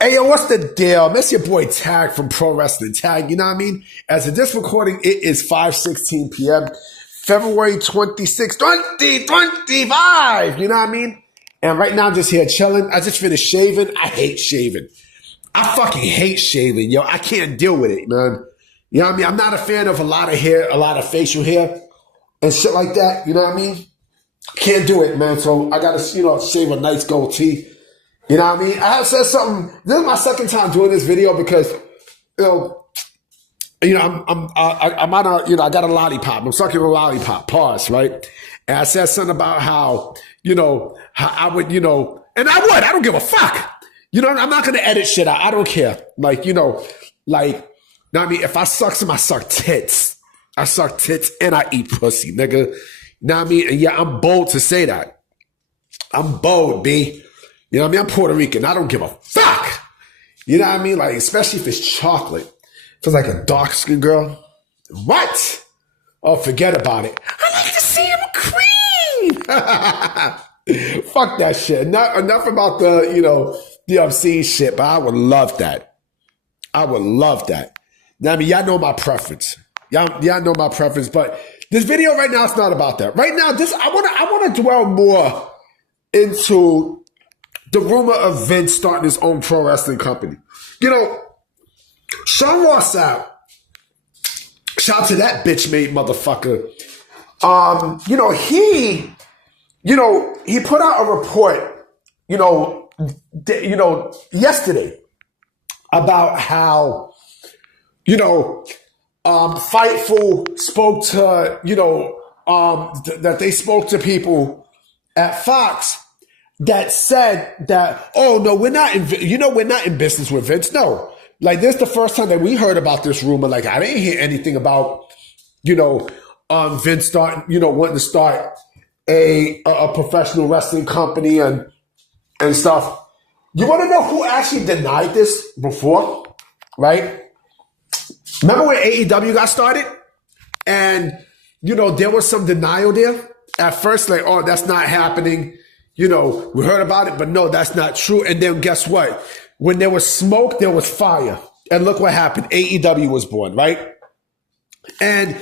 Hey, yo, what's the deal? That's your boy Tag from Pro Wrestling Tag, you know what I mean? As of this recording, it is 5:16 p.m., February 26, 2025, you know what I mean? And right now I'm just here chilling. I just finished shaving. I hate shaving. I fucking hate shaving, yo. I can't deal with it, man. You know what I mean? I'm not a fan of a lot of hair, a lot of facial hair and shit like that, you know what I mean? Can't do it, man. So I gotta, shave a nice goatee. You know what I mean? I have said something. This is my second time doing this video because, I'm on a, I got a lollipop. I'm sucking a lollipop. Pause, right? And I said something about how I would, and I don't give a fuck. I'm not gonna edit shit out. I don't care. Like, know what I mean? If I suck some, I suck tits. I suck tits and I eat pussy, nigga. You know what I mean? And yeah, I'm bold to say that. I'm bold, B. You know what I mean? I'm Puerto Rican. I don't give a fuck. You know what I mean? Like, especially if it's chocolate. If it's like a dark skin girl. What? Oh, forget about it. I like to see him cream. Fuck that shit. Enough about the obscene shit, but I would love that. I would love that. Now, I mean, y'all know my preference. Y'all know my preference, but this video right now is not about that. Right now, I want to dwell more into the rumor of Vince starting his own pro wrestling company. Sean Ross out. Shout out to that bitch made motherfucker. He put out a report, yesterday about how, Fightful spoke to, that they spoke to people at Fox that said that, oh no, we're not in business with Vince. No, like this is the first time that we heard about this rumor. Like I didn't hear anything about, Vince wanting to start a professional wrestling company and stuff. You want to know who actually denied this before, right? Remember when AEW got started? And, there was some denial there. At first, like, oh, that's not happening. We heard about it, but no, that's not true. And then guess what? When there was smoke, there was fire. And look what happened. AEW was born, right? And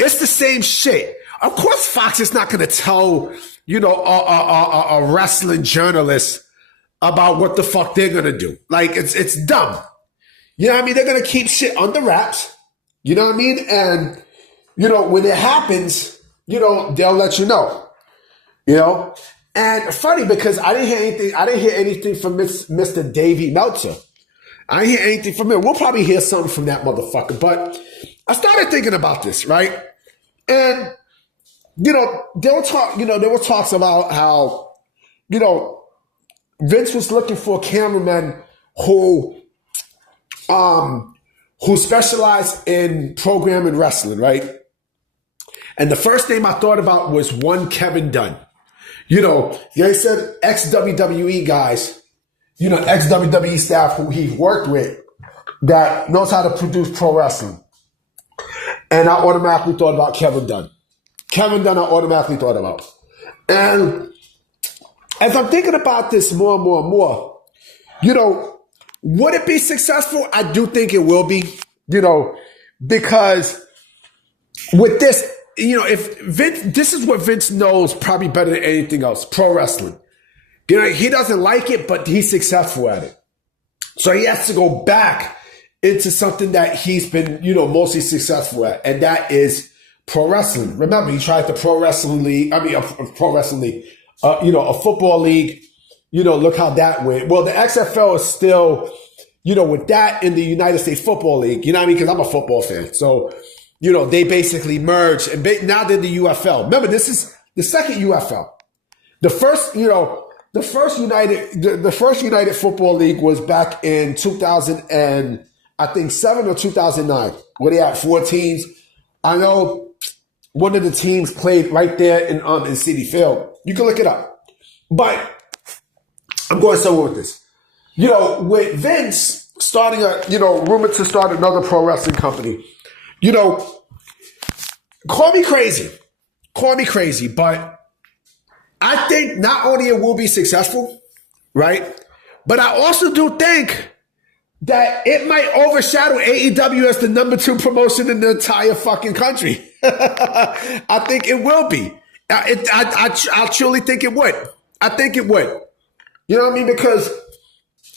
it's the same shit. Of course, Fox is not going to tell, a wrestling journalist about what the fuck they're going to do. Like, it's dumb. You know what I mean? They're going to keep shit under wraps. You know what I mean? And, when it happens, they'll let you know. And funny because I didn't hear anything from Mr. Davey Meltzer. I didn't hear anything from him. We'll probably hear something from that motherfucker. But I started thinking about this, right? And, there were talks about how, Vince was looking for a cameraman who specialized in programming wrestling, right? And the first name I thought about was one Kevin Dunn. They said ex-WWE guys, ex-WWE staff who he worked with that knows how to produce pro wrestling. And I automatically thought about Kevin Dunn. Kevin Dunn I automatically thought about. And as I'm thinking about this more and more and more, would it be successful? I do think it will be, because with this, if Vince, this is what Vince knows probably better than anything else, pro wrestling. He doesn't like it, but he's successful at it. So he has to go back into something that he's been, mostly successful at, and that is pro wrestling. Remember, he tried the pro wrestling league. I mean, a pro wrestling league, a football league. Look how that went. Well, the XFL is still, with that in the United States Football League, you know what I mean? Because I'm a football fan. So, they basically merged and now they're the UFL. Remember, this is the second UFL. The first United Football League was back in 2007 or 2009, where they had 4 teams. I know one of the teams played right there in Citi Field. You can look it up. But I'm going somewhere with this. With Vince starting rumored to start another pro wrestling company, call me crazy, but I think not only it will be successful, right? But I also do think that it might overshadow AEW as the #2 promotion in the entire fucking country. I think it will be. I truly think it would. I think it would. You know what I mean? Because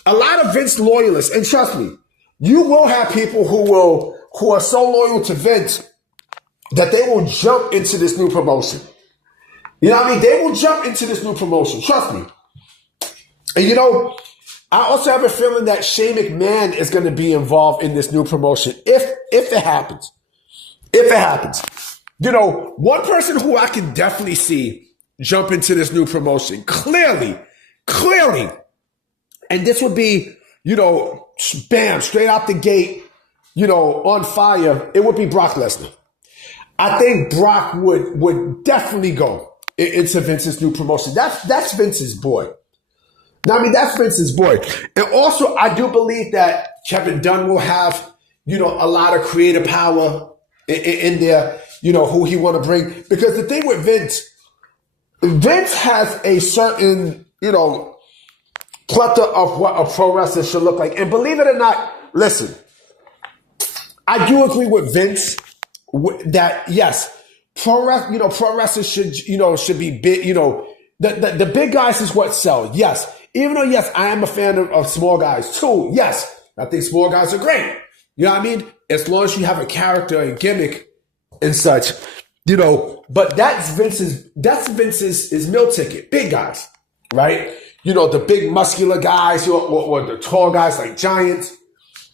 a lot of Vince loyalists, and trust me, you will have people who are so loyal to Vince that they will jump into this new promotion. You know what I mean? They will jump into this new promotion. Trust me. And you know, I also have a feeling that Shane McMahon is going to be involved in this new promotion if it happens. If it happens. You know, one person who I can definitely see jump into this new promotion, clearly, and this would be, you know, bam, straight out the gate, you know, on fire, it would be Brock Lesnar. I think Brock would definitely go into Vince's new promotion. That's Vince's boy. Now, I mean, that's Vince's boy. And also, I do believe that Kevin Dunn will have, you know, a lot of creative power in there, you know, who he want to bring. Because the thing with Vince has a certain, you know, plethora of what a pro wrestler should look like. And believe it or not, listen, I do agree with Vince that, yes, pro wrestlers should be big, you know, the big guys is what sell. Yes. Even though, yes, I am a fan of small guys too. Yes, I think small guys are great. You know what I mean? As long as you have a character and gimmick and such, you know, but that's Vince's meal ticket. Big guys, right? You know, the big muscular guys or the tall guys like giants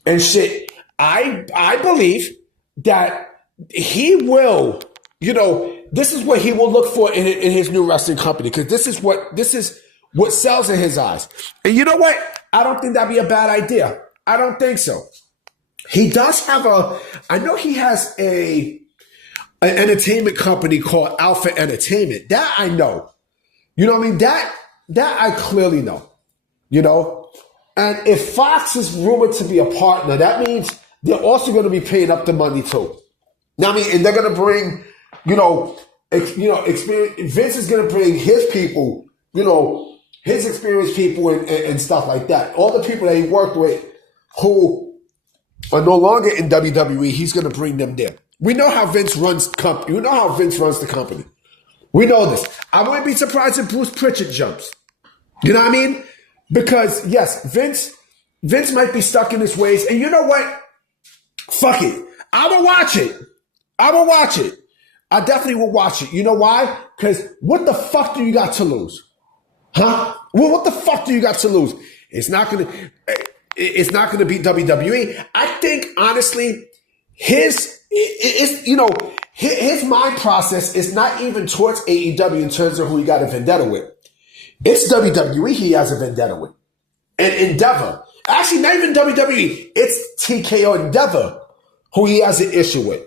and shit. I believe that he will, you know, this is what he will look for in his new wrestling company, because this is what sells in his eyes. And you know what? I don't think that'd be a bad idea. I don't think so. He does have I know he has an entertainment company called Alpha Entertainment. That I know. You know what I mean? That I clearly know. You know? And if Fox is rumored to be a partner, that means they're also going to be paying up the money too. Now, I mean, and they're going to bring, experience. Vince is going to bring his people, you know, his experienced people and stuff like that. All the people that he worked with who are no longer in WWE, he's going to bring them there. We know how Vince runs the company. We know how Vince runs the company. We know this. I wouldn't be surprised if Bruce Pritchard jumps. You know what I mean? Because, yes, Vince might be stuck in his ways. And you know what? Fuck it. I will watch it. I definitely will watch it. You know why? Because what the fuck do you got to lose? Huh? Well, what the fuck do you got to lose? It's not gonna beat WWE. I think honestly, his mind process is not even towards AEW in terms of who he got a vendetta with. It's WWE he has a vendetta with. And Endeavor. Actually, not even WWE. It's TKO Endeavor who he has an issue with.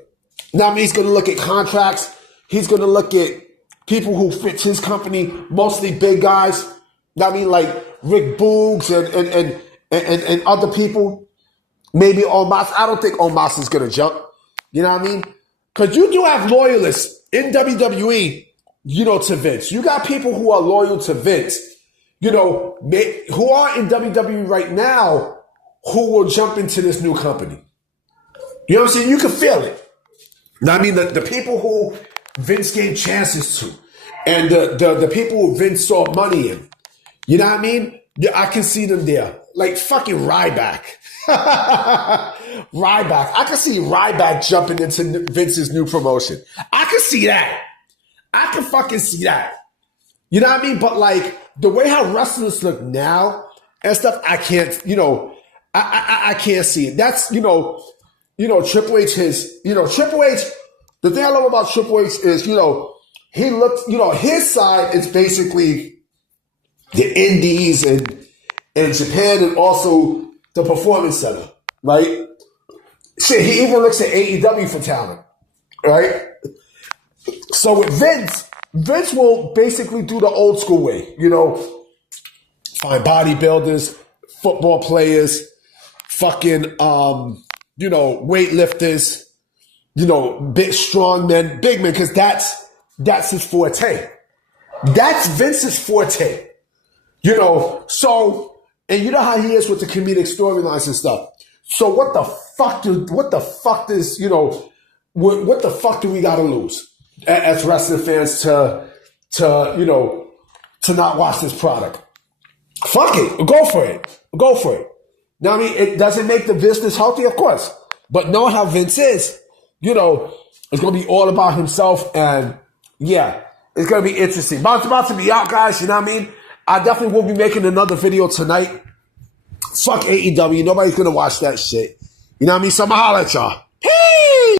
Now, I mean, he's going to look at contracts. He's going to look at people who fits his company, mostly big guys. I mean, like Rick Boogs and other people. Maybe Omos. I don't think Omos is going to jump. You know what I mean? Because you do have loyalists in WWE, you know, to Vince. You got people who are loyal to Vince, you know, who are in WWE right now, who will jump into this new company. You know what I'm saying? You can feel it. I mean, the people who Vince gave chances to, and the people who Vince saw money in. You know what I mean? Yeah, I can see them there. Like fucking Ryback. I can see Ryback jumping into Vince's new promotion. I can see that. I can fucking see that. You know what I mean? But like the way how wrestlers look now and stuff, I can't, you know, I can't see it. That's, Triple H the thing I love about Triple H is, he looks, his side is basically the indies and Japan and also the performance center, right? Shit, he even looks at AEW for talent, right? So with Vince will basically do the old school way, find bodybuilders, football players, fucking, weightlifters, big strong men, big men, because that's his forte. That's Vince's forte. So And you know how he is with the comedic storylines and stuff. So what the fuck do we gotta lose as wrestling fans to not watch this product? Fuck it. Go for it. Go for it. Now, I mean, it doesn't make the business healthy, of course. But knowing how Vince is, it's going to be all about himself. And, yeah, it's going to be interesting. About to be out, guys. You know what I mean? I definitely will be making another video tonight. Fuck AEW. Nobody's going to watch that shit. You know what I mean? So I'm going to holler at y'all. Peace!